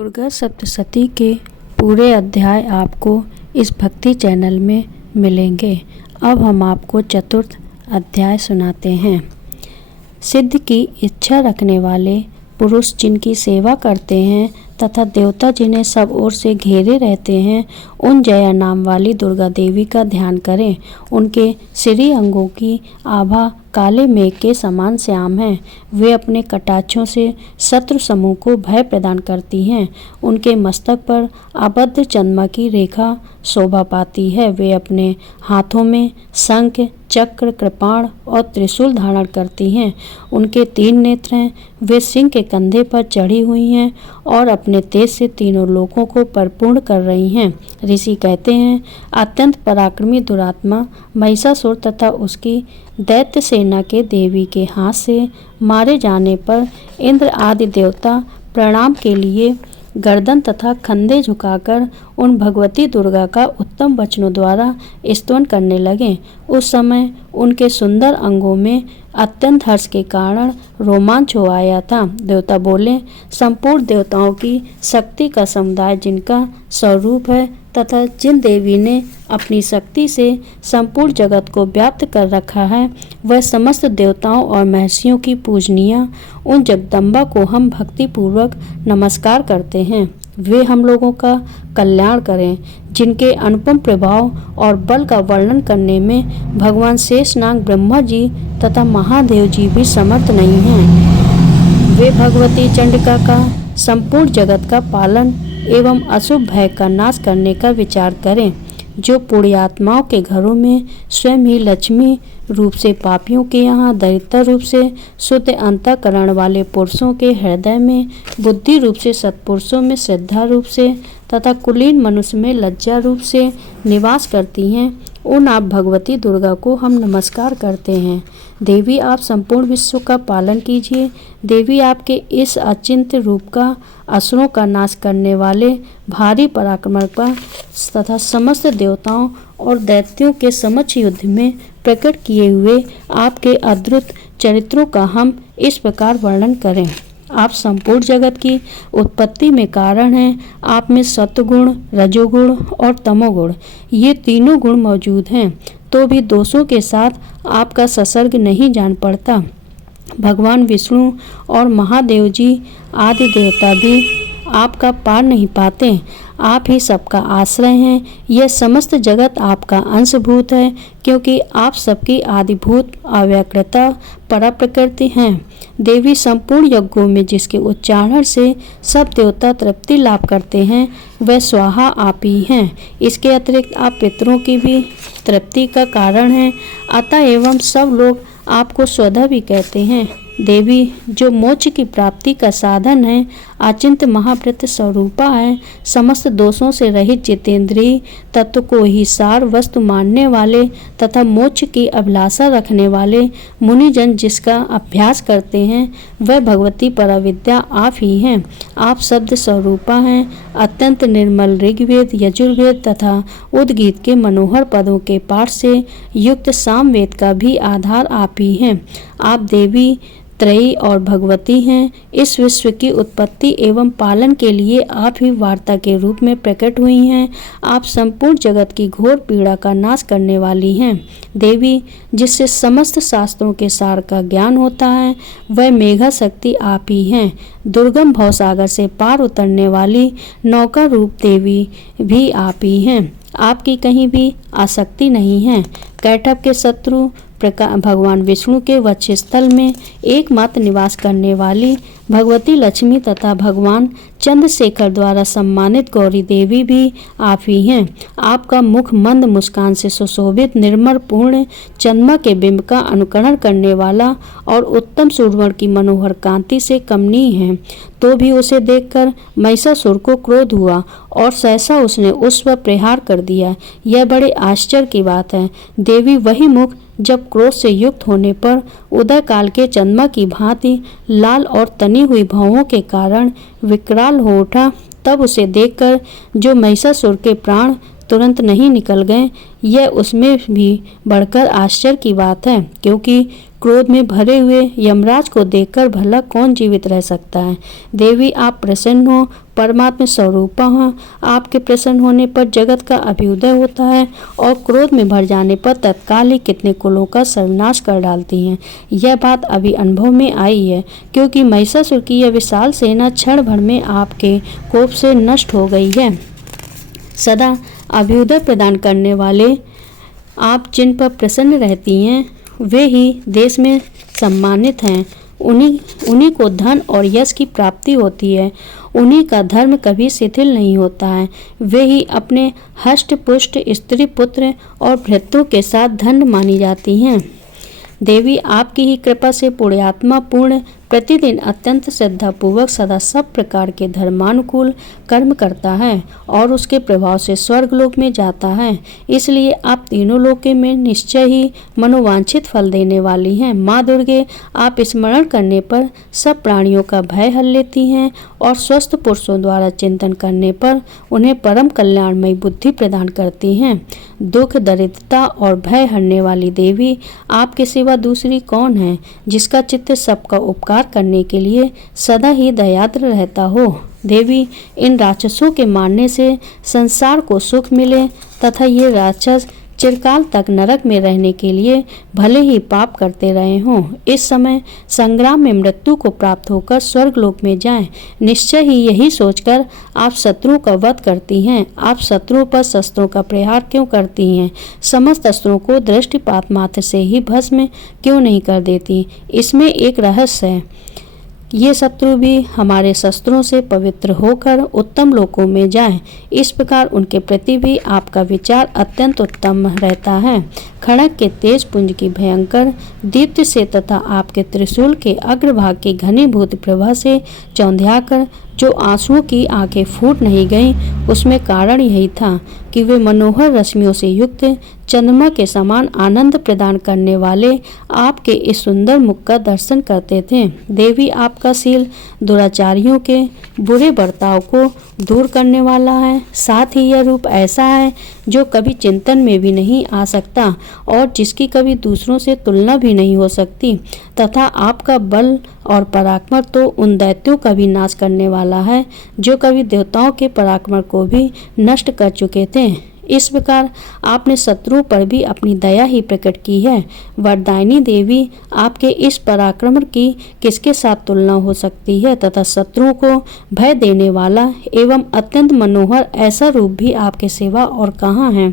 दुर्गा सप्तशती के पूरे अध्याय आपको इस भक्ति चैनल में मिलेंगे। अब हम आपको चतुर्थ अध्याय सुनाते हैं। सिद्ध की इच्छा रखने वाले पुरुष जिनकी सेवा करते हैं तथा देवता जिन्हें सब ओर से घेरे रहते हैं, उन जया नाम वाली दुर्गा देवी का ध्यान करें। उनके श्री अंगों की आभा काले मेघ के समान श्याम है। वे अपने कटाक्षों से शत्रु समूह को भय प्रदान करती हैं। उनके मस्तक पर आबद्ध चंद्रमा की रेखा शोभा पाती है। वे अपने हाथों में शंख, चक्र, कृपाण और त्रिशूल धारण करती हैं। उनके 3 नेत्र हैं। वे सिंह के कंधे पर चढ़ी हुई हैं और अपने तेज से तीनों लोकों को परिपूर्ण कर रही हैं। ऋषि कहते हैं, अत्यंत पराक्रमी दुरात्मा महिषासुर तथा उसकी दैत्य सेना के देवी के हाथ से मारे जाने पर इंद्र आदि देवता प्रणाम के लिए गर्दन तथा कंधे झुकाकर उन भगवती दुर्गा का उत्तम वचनों द्वारा स्तवन करने लगे। उस समय उनके सुंदर अंगों में अत्यंत हर्ष के कारण रोमांच हो आया था। देवता बोले, संपूर्ण देवताओं की शक्ति का समुदाय जिनका स्वरूप है तथा जिन देवी ने अपनी शक्ति से संपूर्ण जगत को व्याप्त कर रखा है, वह समस्त देवताओं और महर्षियों की पूजनीय उन जगदम्बा को हम भक्तिपूर्वक नमस्कार करते हैं। वे हम लोगों का कल्याण करें। जिनके अनुपम प्रभाव और बल का वर्णन करने में भगवान शेषनाग ब्रह्मा जी तथा महादेव जी भी समर्थ नहीं हैं। वे भगवती चंडिका का संपूर्ण जगत का पालन एवं अशुभ भय का नाश करने का विचार करें। जो पुण्यात्माओं के घरों में स्वयं ही लक्ष्मी रूप से, पापियों के यहाँ दरिद्र रूप से, शुद्ध अंतःकरण वाले पुरुषों के हृदय में बुद्धि रूप से, सत्पुरुषों में श्रद्धा रूप से तथा कुलीन मनुष्य में लज्जा रूप से निवास करती हैं, उन आप भगवती दुर्गा को हम नमस्कार करते हैं। देवी, आप संपूर्ण विश्व का पालन कीजिए। देवी, आपके इस अचिंत्य रूप का असुरों का नाश करने वाले भारी पराक्रम का तथा समस्त देवताओं और दैत्यों के समक्ष युद्ध में प्रकट किए हुए आपके अद्भुत चरित्रों का हम इस प्रकार वर्णन करें। आप संपूर्ण जगत की उत्पत्ति में कारण हैं। आप में सत्वगुण, रजोगुण और तमोगुण, ये तीनों गुण मौजूद हैं, तो भी दोषों के साथ आपका संसर्ग नहीं जान पड़ता। भगवान विष्णु और महादेव जी आदि देवता भी आपका पार नहीं पाते। आप ही सबका आश्रय हैं। यह समस्त जगत आपका अंशभूत है, क्योंकि आप सबकी आदिभूत अव्यकृता परा प्रकृति हैं। देवी, संपूर्ण यज्ञों में जिसके उच्चारण से सब देवता तृप्ति लाभ करते हैं, वह स्वाहा आप ही हैं। इसके अतिरिक्त आप पितरों की भी तृप्ति का कारण हैं। अतः एवं सब लोग आपको स्वधा भी कहते हैं। देवी, जो मोक्ष की प्राप्ति का साधन है, अचिंत्य महाव्रत स्वरूपा है, समस्त दोषों से रहित जितेंद्रिय तत्व को ही सार वस्तु मानने वाले तथा मोक्ष की अभिलाषा रखने वाले मुनिजन जिसका अभ्यास करते हैं, वह भगवती पराविद्या आप ही हैं। आप शब्द स्वरूपा हैं। अत्यंत निर्मल ऋग्वेद, यजुर्वेद तथा उद्गीत के मनोहर पदों के पाठ से युक्त सामवेद का भी आधार आप ही हैं। आप देवी त्रयी और भगवती हैं। इस विश्व की उत्पत्ति एवं पालन के लिए आप ही वार्ता के रूप में प्रकट हुई हैं। आप संपूर्ण जगत की घोर पीड़ा का नाश करने वाली हैं। देवी, जिससे समस्त शास्त्रों के सार का ज्ञान होता है, वह मेघा शक्ति आप ही हैं। दुर्गम भवसागर से पार उतरने वाली नौका रूप देवी भी आप ही हैं। आपकी कहीं भी आसक्ति नहीं है। कैटभ के शत्रु भगवान विष्णु के वक्षस्थल में एकमात्र निवास करने वाली भगवती लक्ष्मी तथा भगवान चंद्रशेखर द्वारा सम्मानित गौरी देवी भी आप ही हैं। आपका मुख मंद मुस्कान से सुशोभित निर्मल पूर्ण चंद्रमा के बिंब का अनुकरण करने वाला और उत्तम सूर्यवर्ण की मनोहर कांति से कमनीय है। तो भी उसे देखकर महिषासुर को क्रोध हुआ और सहसा उसने उस पर प्रहार कर दिया। यह बड़े आश्चर्य की बात है। देवी, वही मुख जब क्रोध से युक्त होने पर उदय काल के चंद्रमा की भांति लाल और तनी हुई भौहों के कारण विकराल हो उठा, तब उसे देखकर जो महिषासुर के प्राण तुरंत नहीं निकल गए, यह उसमें भी बढ़कर आश्चर्य की बात है, क्योंकि क्रोध में भरे हुए यमराज को देखकर भला कौन जीवित रह सकता है। देवी आप प्रसन्न हो, परमात्मा स्वरूपा हो। आपके प्रसन्न होने पर जगत का अभ्युदय होता है और क्रोध में भर जाने पर तत्काल ही कितने कुलों का सर्वनाश कर डालती हैं। यह बात अभी अनुभव में आई है, क्योंकि महिषासुर की यह विशाल सेना क्षण भर में आपके कोप से नष्ट हो गई है। सदा अभ्युदय प्रदान करने वाले आप जिन पर प्रसन्न रहती हैं वे ही देश में सम्मानित हैं। उन्हीं को धन और यश की प्राप्ति होती है। उन्हीं का धर्म कभी शिथिल नहीं होता है। वे ही अपने हष्ट पुष्ट स्त्री पुत्र और भृत्यों के साथ धन्य मानी जाती हैं। देवी आपकी ही कृपा से पुण्यात्मा पूर्ण प्रतिदिन अत्यंत श्रद्धापूर्वक सदा सब प्रकार के धर्मानुकूल कर्म करता है और उसके प्रभाव से स्वर्गलोक में जाता है। इसलिए आप तीनों लोकों में निश्चय ही मनोवांछित फल देने वाली हैं। माँ दुर्गे आप स्मरण करने पर सब प्राणियों का भय हल लेती हैं और स्वस्थ पुरुषों द्वारा चिंतन करने पर उन्हें परम कल्याणमयी बुद्धि प्रदान करती हैं। दुख दरिद्रता और भय हरने वाली देवी आपके सिवा दूसरी कौन है, जिसका चित्त सबका उपकार करने के लिए सदा ही दयाद्र रहता हो। देवी इन राक्षसों के मारने से संसार को सुख मिले तथा ये राक्षस चिरकाल तक नरक में रहने के लिए भले ही पाप करते रहे हों, इस समय संग्राम में मृत्यु को प्राप्त होकर स्वर्गलोक में जाएं। निश्चय ही यही सोचकर आप शत्रुओं का वध करती हैं। आप शत्रुओं पर शस्त्रों का प्रहार क्यों करती हैं? समस्त अस्त्रों को दृष्टिपात मात्र से ही भस्म क्यों नहीं कर देती? इसमें एक रहस्य है। ये शत्रु भी हमारे शस्त्रों से पवित्र होकर उत्तम लोकों में जाएं। इस प्रकार उनके प्रति भी आपका विचार अत्यंत उत्तम रहता है। खड़ग के तेज पुंज की भयंकर दीप्ति से तथा आपके त्रिशूल के अग्रभाग की घनीभूत प्रभा से चौंधियाकर जो आंसुओं की आंखें फूट नहीं गईं, उसमें कारण यही था कि वे मनोहर रश्मियों से युक्त चंद्रमा के समान आनंद प्रदान करने वाले आपके इस सुंदर मुख का दर्शन करते थे। देवी आपका शील दुराचारियों के बुरे बर्ताव को दूर करने वाला है। साथ ही यह रूप ऐसा है जो कभी चिंतन में भी नहीं आ सकता और जिसकी कभी दूसरों से तुलना भी नहीं हो सकती, तथा आपका बल और पराक्रम तो उन दैत्यों का भी नाश करने वाला है जो कभी देवताओं के पराक्रम को भी नष्ट कर चुके थे। इस प्रकार आपने शत्रुओं पर भी अपनी दया ही प्रकट की है। वरदायिनी देवी आपके इस पराक्रम की किसके साथ तुलना हो सकती है, तथा शत्रुओं को भय देने वाला एवं अत्यंत मनोहर ऐसा रूप भी आपके सिवा और कहाँ है।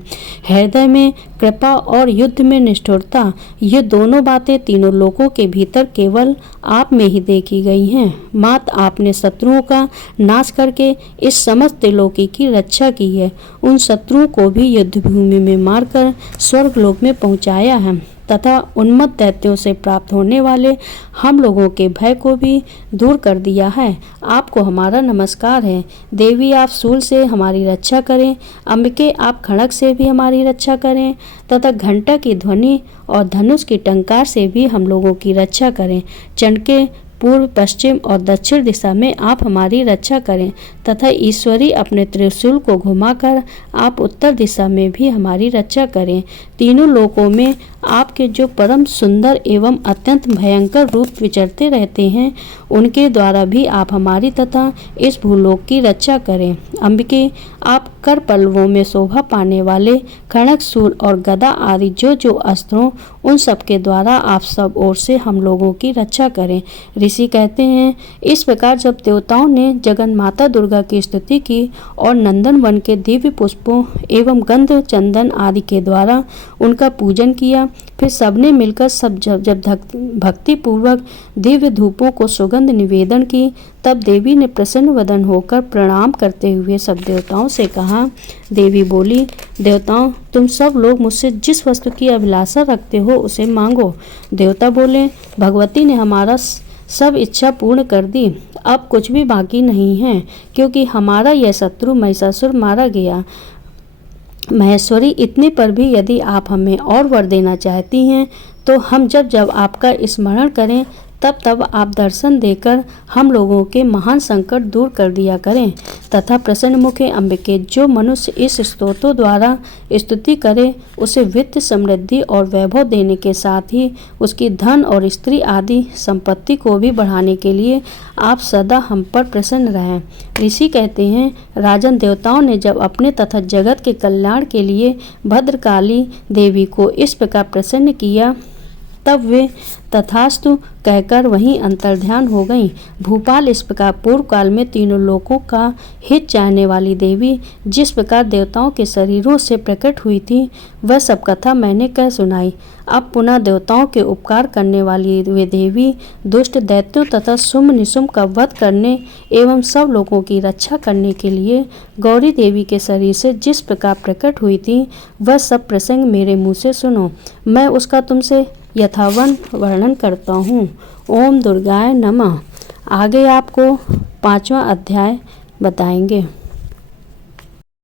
हृदय में कृपा और युद्ध में निष्ठुरता, ये दोनों बातें तीनों लोकों के भीतर केवल आप में ही देखी गई हैं। मात आपने शत्रुओं का नाश करके इस समस्त त्रिलोकी की रक्षा की है। उन शत्रुओं को भी युद्ध भूमि में मारकर स्वर्गलोक में पहुंचाया है तथा उन्मत्त दैत्यों से प्राप्त होने वाले हम लोगों के भय को भी दूर कर दिया है। आपको हमारा नमस्कार है। देवी आप शूल से हमारी रक्षा करें। अंबिके आप खड़ग से भी हमारी रक्षा करें तथा घंटा की ध्वनि और धनुष की टंकार से भी हम लोगों की रक्षा करें। चंडके पूर्व पश्चिम और दक्षिण दिशा में आप हमारी रक्षा करें तथा ईश्वरी अपने त्रिशूल को घुमाकर आप उत्तर दिशा में भी हमारी रक्षा करें। तीनों लोकों में आपके जो परम सुंदर एवं अत्यंत भयंकर रूप विचरते रहते हैं, उनके द्वारा भी आप हमारी तथा इस भूलोक की रक्षा करें। अंबिके आप कर पल्लवों में शोभा पाने वाले खड़ग शूल और गदा आदि जो अस्त्रों, उन सब के द्वारा आप सब ओर से हम लोगों की रक्षा करें। ऋषि कहते हैं, इस प्रकार जब देवताओं ने जगन माता दुर्गा की स्तुति की और नंदन वन के दिव्य पुष्पों एवं गंध चंदन आदि के द्वारा उनका पूजन किया, फिर सबने मिलकर जब भक्ति पूर्वक दिव्य धूपों को सुगंध निवेदन की, तब देवी ने प्रसन्न वदन होकर प्रणाम करते हुए सब देवताओं से कहा। देवी बोली, देवताओं, तुम सब लोग मुझसे जिस वस्तु की अभिलाषा रखते हो उसे मांगो। देवता बोले, भगवती ने हमारा सब इच्छा पूर्ण कर दी। अब कुछ भी बाकी नहीं है, क्योंकि हमारा यह शत्रु महिषासुर मारा गया। महेश्वरी, इतने पर भी यदि आप हमें और वर देना चाहती हैं तो हम जब जब आपका स्मरण करें तब तब आप दर्शन देकर हम लोगों के महान संकट दूर कर दिया करें। तथा प्रसन्न मुखे अंबिके, जो मनुष्य इस स्तोत्रों द्वारा स्तुति करे उसे वित्त, समृद्धि और वैभव देने के साथ ही उसकी धन और स्त्री आदि संपत्ति को भी बढ़ाने के लिए आप सदा हम पर प्रसन्न रहें। ऋषि कहते हैं, राजन, देवताओं ने जब अपने तथा जगत के कल्याण के लिए भद्रकाली देवी को इस प्रकार प्रसन्न किया तब वे तथास्तु कहकर वहीं अंतर्ध्यान हो गईं। भूपाल, इस प्रकार पूर्व काल में तीनों लोकों का हित चाहने वाली देवी जिस प्रकार देवताओं के शरीरों से प्रकट हुई थी वह सब कथा मैंने कह सुनाई। अब पुनः देवताओं के उपकार करने वाली वे देवी दुष्ट दैत्यों तथा शुम्भ निशुम्भ का वध करने एवं सब लोगों की रक्षा करने के लिए गौरी देवी के शरीर से जिस प्रकार प्रकट हुई थी वह सब प्रसंग मेरे मुँह से सुनो। मैं उसका तुमसे यथावन वर्णन करता हूँ। ओम दुर्गाय नमः। आगे आपको 5वां अध्याय बताएंगे।